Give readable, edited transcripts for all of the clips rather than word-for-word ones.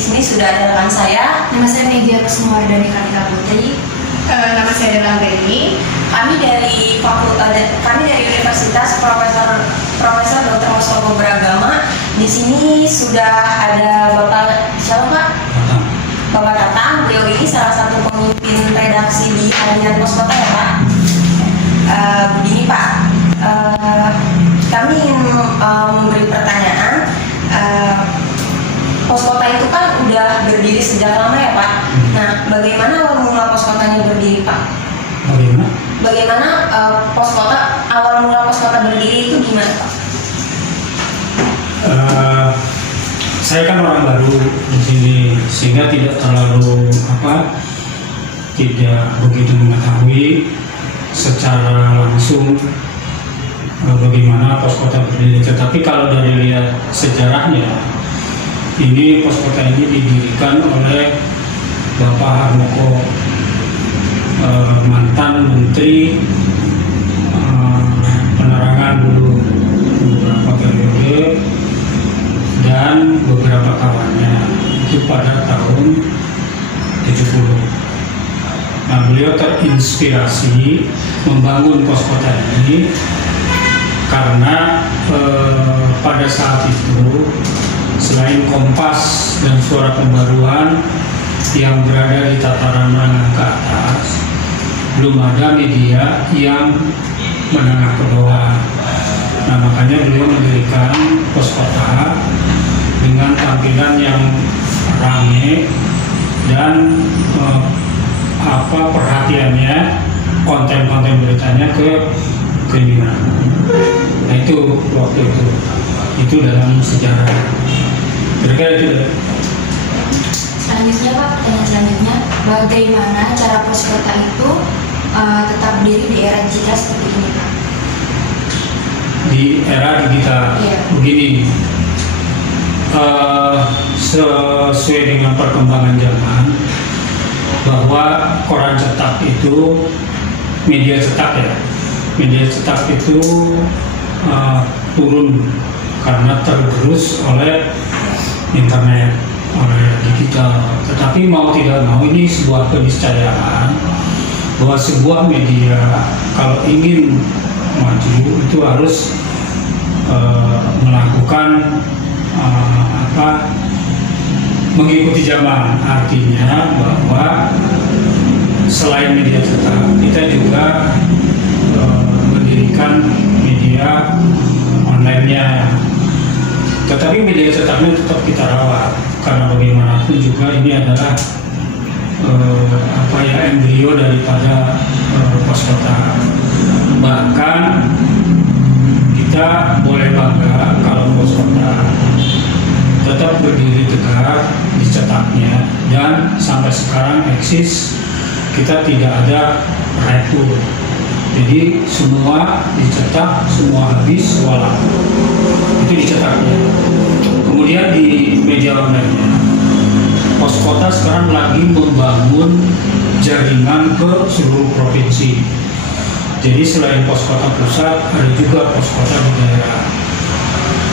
sini sudah ada rekan saya. Nama saya Megia Kusumawardhani Kartika Putri. Nama saya adalah Reni. Kami dari Universitas Profesor Dr. Mustopo Beragama. Di sini sudah ada Bapak siapa Pak? Bapak Tatang. Beliau ini salah satu pemimpin redaksi di Harian Pos Kota ya Pak. Begini Pak, kami ingin memberi pertanyaan. Pos Kota itu kan udah berdiri sejak lama ya Pak. Nah, bagaimana awal mula Pos Kotanya berdiri Pak? Bagaimana awal mula Pos Kota berdiri itu gimana Pak? Saya kan orang baru di sini, sehingga tidak begitu mengetahui secara langsung bagaimana Pos Kota berdiri. Tetapi kalau dari lihat sejarahnya, ini Pos Kota ini didirikan oleh Bapak Harmoko, mantan Menteri Penerangan dulu beberapa periode, dan beberapa kawannya itu pada tahun 70. Nah, beliau terinspirasi membangun Pos Kota ini karena pada saat itu selain Kompas dan Suara Pembaruan yang berada di tataran menengah ke atas, belum ada media yang menengah ke bawah. Nah, makanya beliau mendirikan Pos Kota dengan tampilan yang ramai dan perhatiannya, konten-konten beritanya ke kriminal. Nah, itu waktu itu dalam sejarah. Kira-kira itu. Selanjutnya Pak, pertanyaan selanjutnya, bagaimana cara Pos Kota itu tetap berdiri di era digital seperti ini Pak? Di era digital, Iya. Begini, sesuai dengan perkembangan zaman, bahwa koran cetak itu, media cetak itu turun karena tergerus oleh internet, oleh digital. Tetapi mau tidak mau, ini sebuah keniscayaan bahwa sebuah media kalau ingin maju itu harus melakukan mengikuti zaman. Artinya bahwa selain media cetak, kita juga mendirikan media online-nya. Tetapi media cetaknya tetap kita rawat, karena bagaimanapun juga ini adalah embrio daripada Pos Kota. Bahkan kita boleh bangga kalau Pos Kota tetap berdiri tegak di cetaknya, dan sampai sekarang eksis, kita tidak ada retur. Jadi semua dicetak, semua habis, walau itu dicetaknya. Kemudian di media online-nya, Pos Kota sekarang lagi membangun jaringan ke seluruh provinsi. Jadi selain Pos Kota pusat, ada juga Pos Kota di daerah.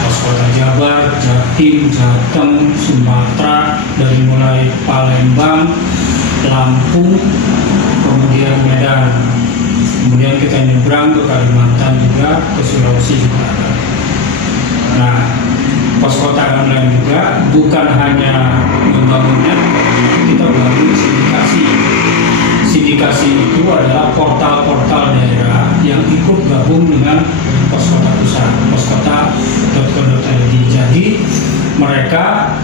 Pos Kota Jabar, Jatim, Jateng, Sumatera, dari mulai Palembang, Lampung, kemudian Medan. Kemudian kita nyebrang ke Kalimantan juga, ke Sulawesi juga ada. Nah, Pos Kota online juga bukan hanya membangunnya, kita bangun sindikasi. Sindikasi itu adalah portal-portal daerah yang ikut gabung dengan Pos Kota pusat, poskota.co.id. Jadi mereka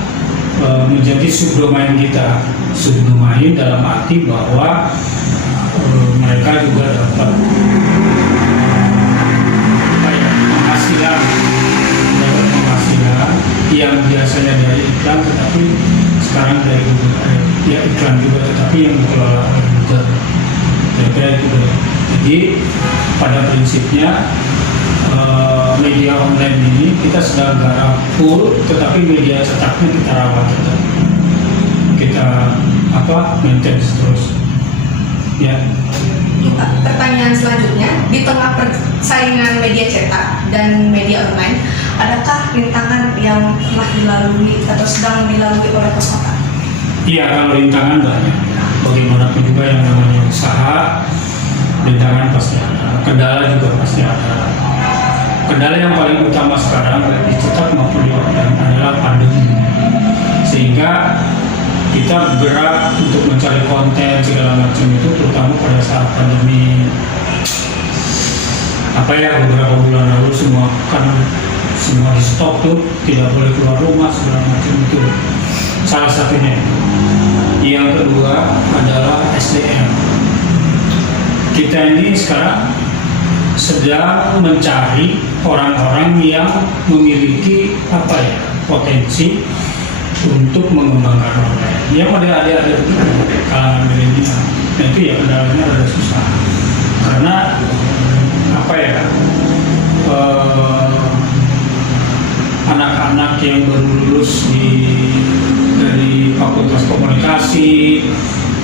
menjadi subdomain kita. Subdomain dalam arti bahwa mereka juga dapat penghasilan yang biasanya dari iklan, tetapi sekarang dari iklan juga, tetapi yang dikelola oleh Google. Kira-kira itu. Jadi pada prinsipnya media online ini kita sedang garap full, tetapi media cetaknya kita rawat tetap. Kita maintain terus. Ya. Pertanyaan selanjutnya, di tengah persaingan media cetak dan media online, adakah rintangan yang telah dilalui atau sedang dilalui oleh pos kota? Iya, kalau rintangan banyak. Bagaimanapun juga yang namanya usaha, rintangan pasti ada, kendala juga pasti ada. Kendala yang paling utama sekarang baik dicetak maupun di online adalah pandemi. Sehingga kita bergerak untuk mencari konten segala macam itu, terutama pada saat pandemi beberapa bulan lalu semua di stop tuh, tidak boleh keluar rumah segala macam itu salah satunya. Yang kedua adalah SDM. Kita ini sekarang sedang mencari orang-orang yang memiliki potensi untuk mengembangkan online. Yang ada kalangan milenial, nah itu ya kendalanya ada susah karena anak-anak yang baru lulus dari fakultas komunikasi,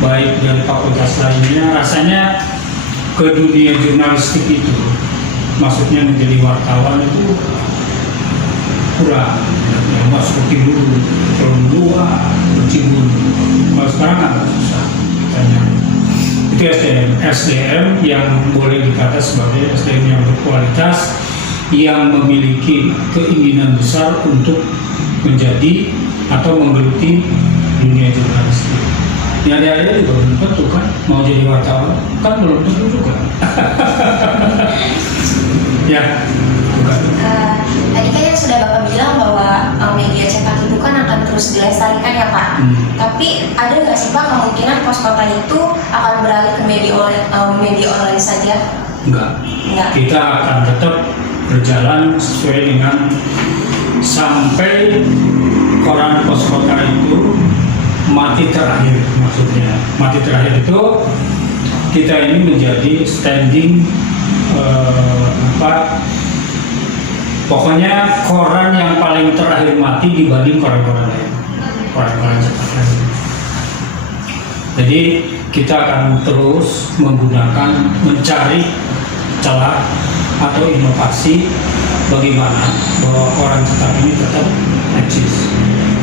baik dari fakultas lainnya, rasanya ke dunia jurnalistik itu, maksudnya menjadi wartawan itu kurang, yang masuk dulu, belum dua, bercimbun. Kalau sekarang agak susah, tanya. Itu SDM yang boleh dikata sebagai SDM yang berkualitas, yang memiliki keinginan besar untuk menjadi atau menggeluti dunia jurnalistik. Yang ada juga belum tentu kan mau jadi wartawan, kan belum tentu juga. Ya, bukan. Tadi kan yang sudah Bapak bilang bahwa media cetak itu kan akan terus dilestarikan ya Pak. Tapi ada nggak sih Pak kemungkinan pos kota itu akan beralih ke media online saja? Enggak. Enggak. Kita akan tetap berjalan sesuai dengan sampai koran pos kota itu mati terakhir, maksudnya mati terakhir itu kita ini menjadi standing pokoknya koran yang paling terakhir mati dibanding koran-koran lain, koran-koran cetak lain. Jadi kita akan terus mencari celah atau inovasi bagaimana bahwa koran cetak ini tetap eksis,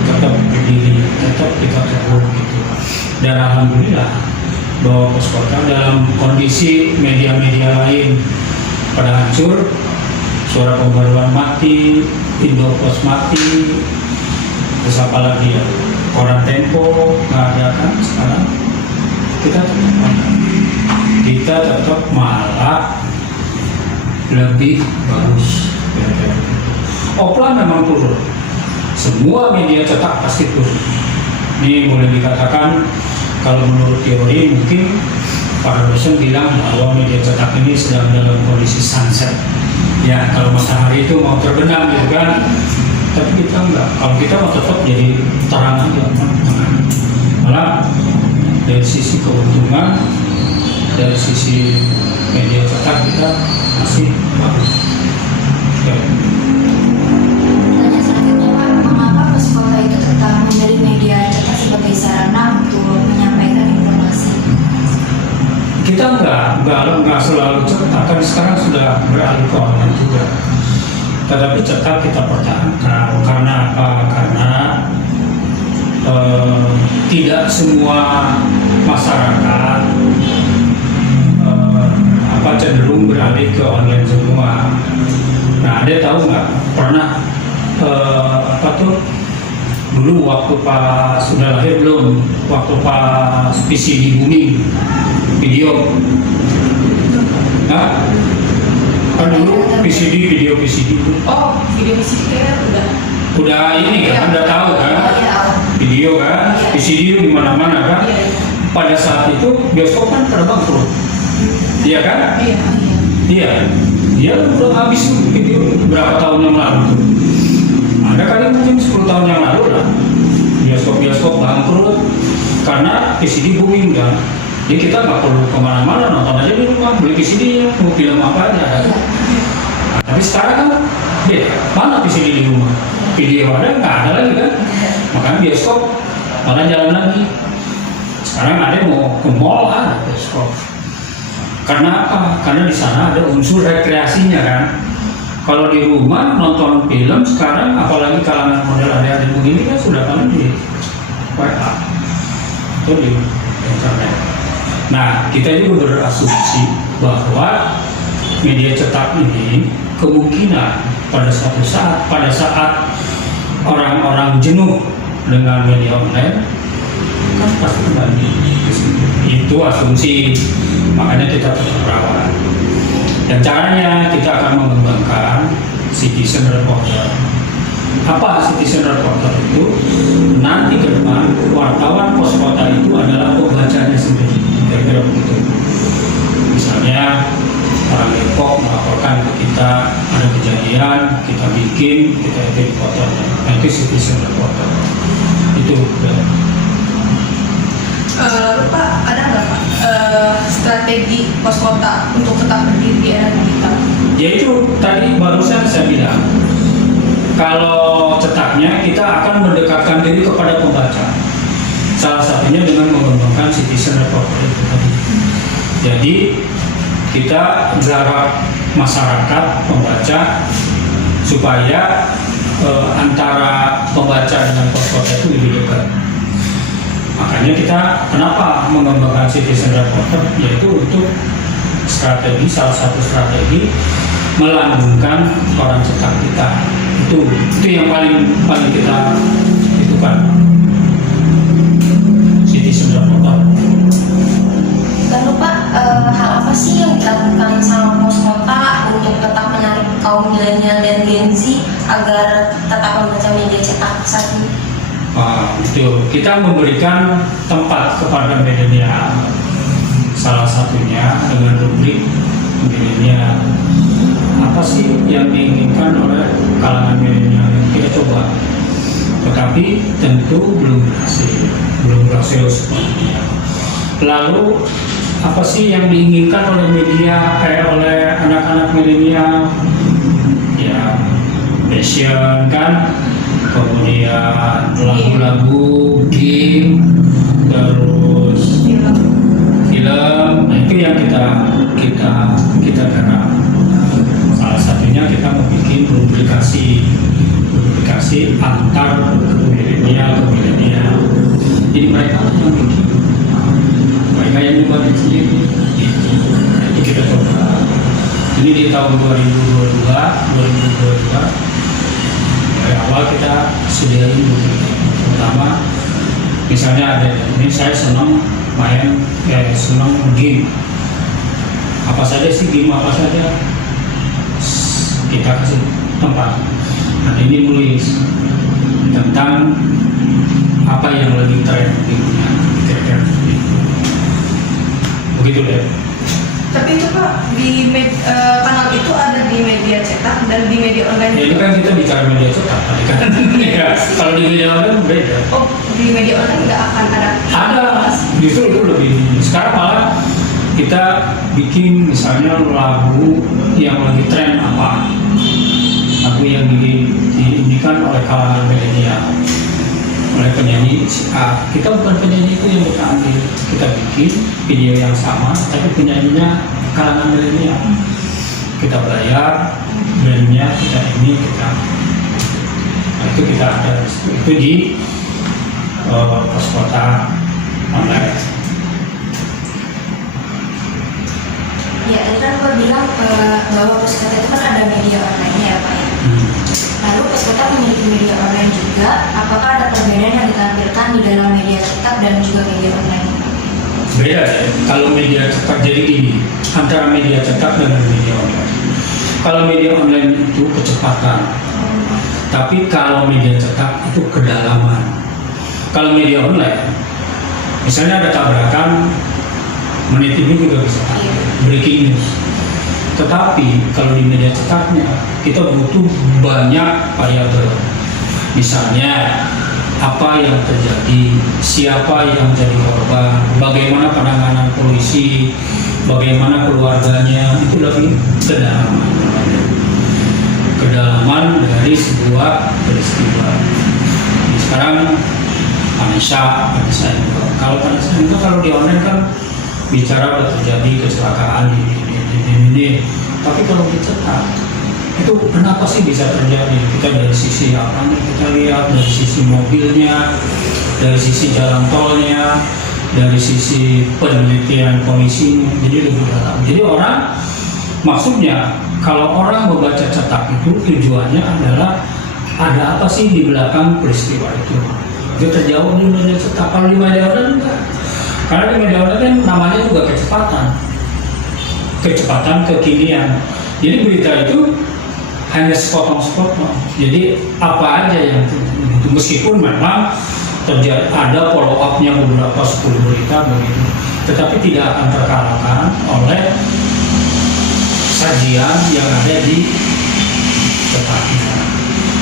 tetap berdiri, tetap kita terus gitu. Dan alhamdulillah bahwa pos kota dalam kondisi media-media lain pada hancur, Suara Pembaruan mati, Indopos mati, terus apa lagi ya, koran Tempo nggak ada kan sekarang. Kita tetap malah lebih bagus. Offline memang turun, semua media cetak pasti turun. Ini boleh dikatakan kalau menurut teori mungkin para dosen bilang bahwa media cetak ini sedang dalam kondisi sunset. Ya, kalau matahari itu mau terbenam gitu kan, tapi kita enggak. Kalau kita mau tetap jadi terang aja, malah dari sisi keuntungan, dari sisi media cetak kita masih bagus. Ya. Pertanyaan selanjutnya Pak, mengapa pos kota itu tetap memilih media cetak sebagai sarana untuk menyampaikan informasi? Kita enggak selalu cetak, kan sekarang sudah beralih ke online juga. Tetapi cetak kita pertahankan. Karena apa? Karena tidak semua masyarakat cenderung beralih ke online semua. Nah, ada tahu nggak pernah dulu waktu Pak sudah lahir belum? Waktu Pak PCD booming video, nah kan dulu video PCD itu. Oh, video PCD kayaknya udah ini kan, udah tahu kan, video kan, PCD di mana-mana kan. Pada saat itu bioskop kan pada bangkrut, iya kan? Iya, dia udah habis video berapa tahun yang lalu tuh. Ada kali mungkin 10 tahun yang lalu lah, bioskop bangkrut karena PCD booming kan. Jadi kita nggak perlu kemana-mana, nonton aja di rumah, beli PCD, mau film apa aja. Nah, tapi sekarang kan, mana PCD di rumah? Video ada, nggak ada lagi kan? Makanya bioskop, mana jalan lagi. Sekarang ada mau ke mall, ada bioskop. Karena apa? Karena di sana ada unsur rekreasinya kan. Kalau di rumah nonton film sekarang, apalagi kalangan model adik-adik begini kan sudah kan di WA atau di internet. Nah, kita juga berasumsi bahwa media cetak ini kemungkinan pada saat orang-orang jenuh dengan media online kan pasti kembali ke situ. Itu asumsi, makanya kita tetap rawat. Dan caranya kita akan mengembangkan citizen reporter. Apa citizen reporter itu? Nanti ke depan wartawan pos kota itu adalah pembacanya sendiri, kira-kira begitu. Misalnya orang Depok melaporkan ke kita ada kejadian, kita bikin, kita edit fotonya. Nanti citizen reporter itu. Lalu Pak, ada nggak Pak strategi pos kota untuk tetap berdiri di era digital? Yaitu tadi barusan saya bilang, kalau cetaknya kita akan mendekatkan diri kepada pembaca. Salah satunya dengan mengembangkan citizen reporter itu tadi. Jadi kita jarak masyarakat pembaca supaya antara pembaca dengan pos kota itu lebih dekat. Makanya kita kenapa mengembangkan citizen reporter, yaitu untuk salah satu strategi melambungkan orang cetak kita. Itu yang paling kita itukan, citizen reporter. Lalu Pak, hal apa sih yang dilakukan sama pos kota untuk tetap menarik kaum milenial dan Gen Z agar tetap membaca media cetak saat ini? Itu kita memberikan tempat kepada milenial, salah satunya dengan rubrik milenial. Apa sih yang diinginkan oleh kalangan milenial? Kita coba, tetapi tentu belum berhasil sepenuhnya. Lalu apa sih yang diinginkan oleh media, oleh anak-anak milenial? Ya, fashion kan, kemudian lagu-lagu, game, terus film. Nah, itu yang kita garap. Salah satunya kita membuat publikasi antar milenial ke milenial. Jadi mereka yang bikin, mereka yang membuat sendiri. Itu kita coba. Ini di tahun 2022. Dari awal kita sediain pertama, misalnya ada ini saya senang senang game. Apa saja sih game, apa saja kita kasih tempat. Nah, ini nulis tentang apa yang lagi tren di dunia, kira-kira begitu deh. Tapi itu Pak, di kanal itu ada di media cetak dan di media online. Ya, ini kan kita bicara media cetak tadi kan. Ya, kalau di media online beda. Oh, di media online nggak akan ada? Ada, justru itu lebih. Sekarang malah kita bikin misalnya lagu yang lagi tren apa, lagu yang diinginkan oleh kalangan milenial, oleh penyanyi si A. Kita bukan penyanyi itu yang kita ambil, kita bikin video yang sama, tapi penyanyinya kalangan milenial. Kita bayar brandnya, nah, itu kita ada itu di pos kota online. Ya, tadi kan Pak bilang bahwa pos kota itu kan ada media online ya Pak ya. Lalu pos kota memiliki media online juga. Apakah ada perbedaan yang ditampilkan di dalam media cetak dan juga media online? Beda ya. Kalau media cetak jadi gini, antara media cetak dengan media online. Kalau media online itu kecepatan, tapi kalau media cetak itu kedalaman. Kalau media online, misalnya ada tabrakan, menit ini juga bisa breaking news. Tetapi kalau di media cetaknya kita butuh banyak variabel. Misalnya apa yang terjadi, siapa yang jadi korban, bagaimana penanganan polisi, bagaimana keluarganya, itu lebih kedalaman dari sebuah peristiwa. Sekarang Vanessa itu. Kalau Vanessa itu kalau di online kan bicara terjadi kecelakaan ini. Tapi kalau dicetak Itu kenapa sih bisa terjadi? Kita dari sisi apa nih? Kita lihat dari sisi mobilnya, dari sisi jalan tolnya, dari sisi penelitian polisinya, jadi lebih dalam. Jadi orang, maksudnya kalau orang membaca cetak itu tujuannya adalah ada apa sih di belakang peristiwa itu. Itu terjawab di media cetak. Kalau di media online enggak. Karena di media online kan namanya juga kecepatan kekinian. Jadi berita itu hanya sepotong-sepotong. Jadi apa aja yang itu, meskipun memang terjadi ada follow up-nya beberapa 10 berita begitu, tetapi tidak akan terkalahkan oleh sajian yang ada di cetaknya.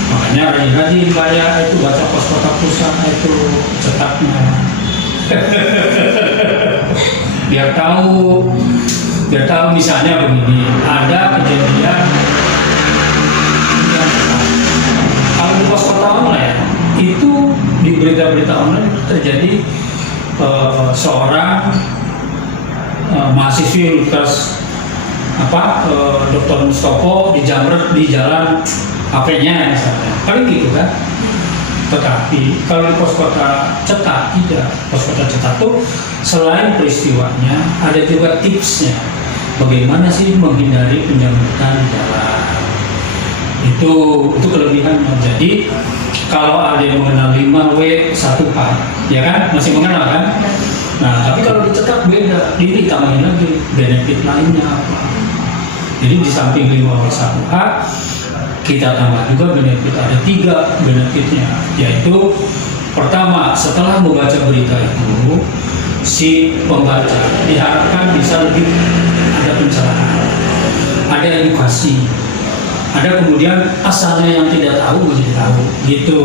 Makanya rajin-rajin baca Pos Kota Pusat itu cetaknya. biar tahu misalnya begini, ada kejadian kalau di Pos Kota online itu, di berita-berita online terjadi seorang mahasiswi Universitas Dr. Mustopo dijamret di jalan HP-nya misalnya, paling gitu kan. Tetapi kalau di Pos Kota Cetak tidak. Pos Kota Cetak tuh selain peristiwanya ada juga tipsnya, bagaimana sih menghindari penjamretan di jalan. Itu kelebihannya. Jadi kalau ada yang mengenal 5W1H, ya kan, masih mengenal kan? Nah, tapi kalau dicetak beda, ini ditambahin lagi benefit lainnya apa. Jadi di samping 5W1H, kita tambah juga benefit, ada 3 benefitnya, yaitu pertama, setelah membaca berita itu, si pembaca diharapkan bisa lebih ada pencerahan, ada edukasi, ada kemudian asalnya yang tidak tahu menjadi tahu, gitu.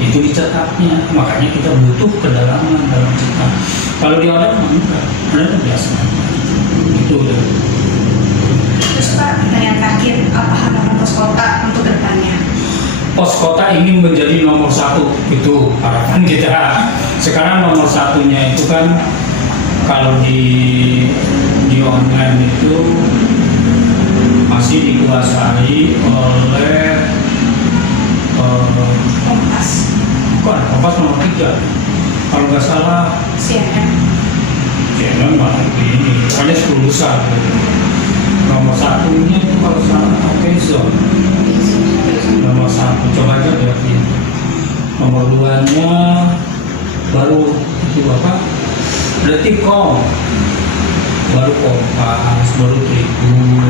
Itu dicetaknya, makanya kita butuh kedalaman dalam cetak. Kalau di online enggak, online biasa. Itu udah. Terus Pak, pertanyaan terakhir, apa harapan Pos Kota untuk kedepannya? Pos Kota ingin menjadi nomor 1, itu harapan kita. Sekarang nomor 1-nya itu kan kalau di online itu masih dikuasai oleh Kompas nomor 3. Kalau nggak salah CNN malah ini, hanya 10 besar. Nomor 1-nya itu kalau salah Amazon. Nomor 1, coba aja lihat ini. Nomor 2-nya baru itu apa? Detikcom, baru Kompas, baru Tribun,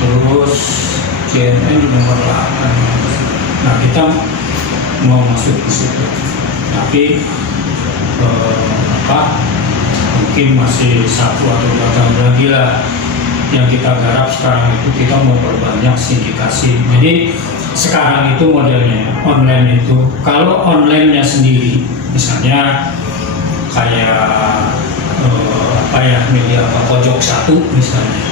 terus CNN di nomor 8. Nah, kita mau masuk ke situ, tapi mungkin masih 1 atau 2 tahun lagi lah. Yang kita garap sekarang itu kita mau perbanyak sindikasi. Jadi sekarang itu modelnya online itu, kalau online-nya sendiri, misalnya kayak media pojok 1 misalnya,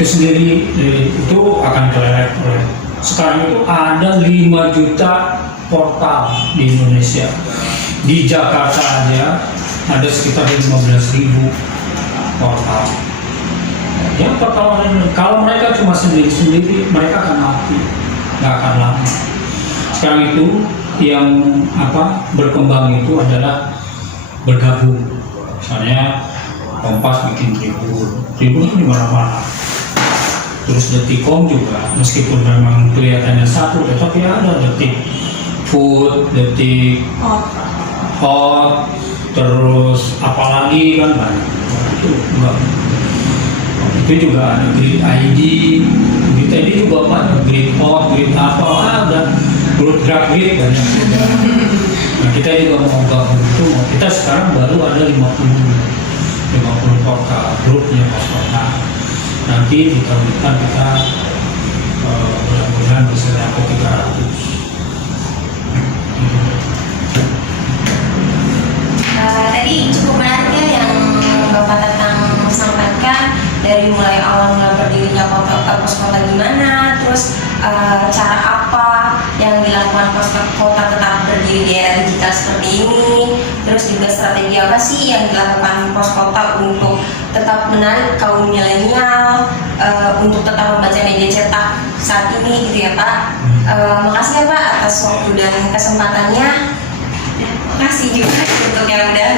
itu sendiri itu akan kelewat. Sekarang itu ada 5 juta portal di Indonesia. Di Jakarta aja ada sekitar 15.000 portal. Ya, portal online, kalau mereka cuma sendiri-sendiri, mereka akan mati, nggak akan lama. Sekarang itu yang berkembang itu adalah bergabung. Misalnya Kompas bikin Tribun di mana-mana. Terus Detikcom juga, meskipun memang kelihatannya 1, tetapi ada Detik Food, Detik Hot, terus apalagi kan banyak. Itu enggak. Itu juga ada Grid ID juga banyak, Grid Hot, Grid apa, ada Grid Grid banyak juga. Nah, kita juga mau gabung itu, kita sekarang baru ada 50 portal grupnya Pos Kota. Nanti di tahun depan kita mudah-mudahan bisa sampai 300. Tadi cukup menarik ya yang Bapak Tatang sampaikan, dari mulai awal berdirinya Pos Kota gimana, terus cara apa yang dilakukan Pos Kota tetap berdiri di era digital seperti ini, terus juga strategi apa sih yang dilakukan Pos Kota untuk tetap menarik kaum milenial untuk tetap membaca media cetak saat ini gitu ya Pak. Makasih ya Pak atas waktu dan kesempatannya. Makasih juga untuk yang udah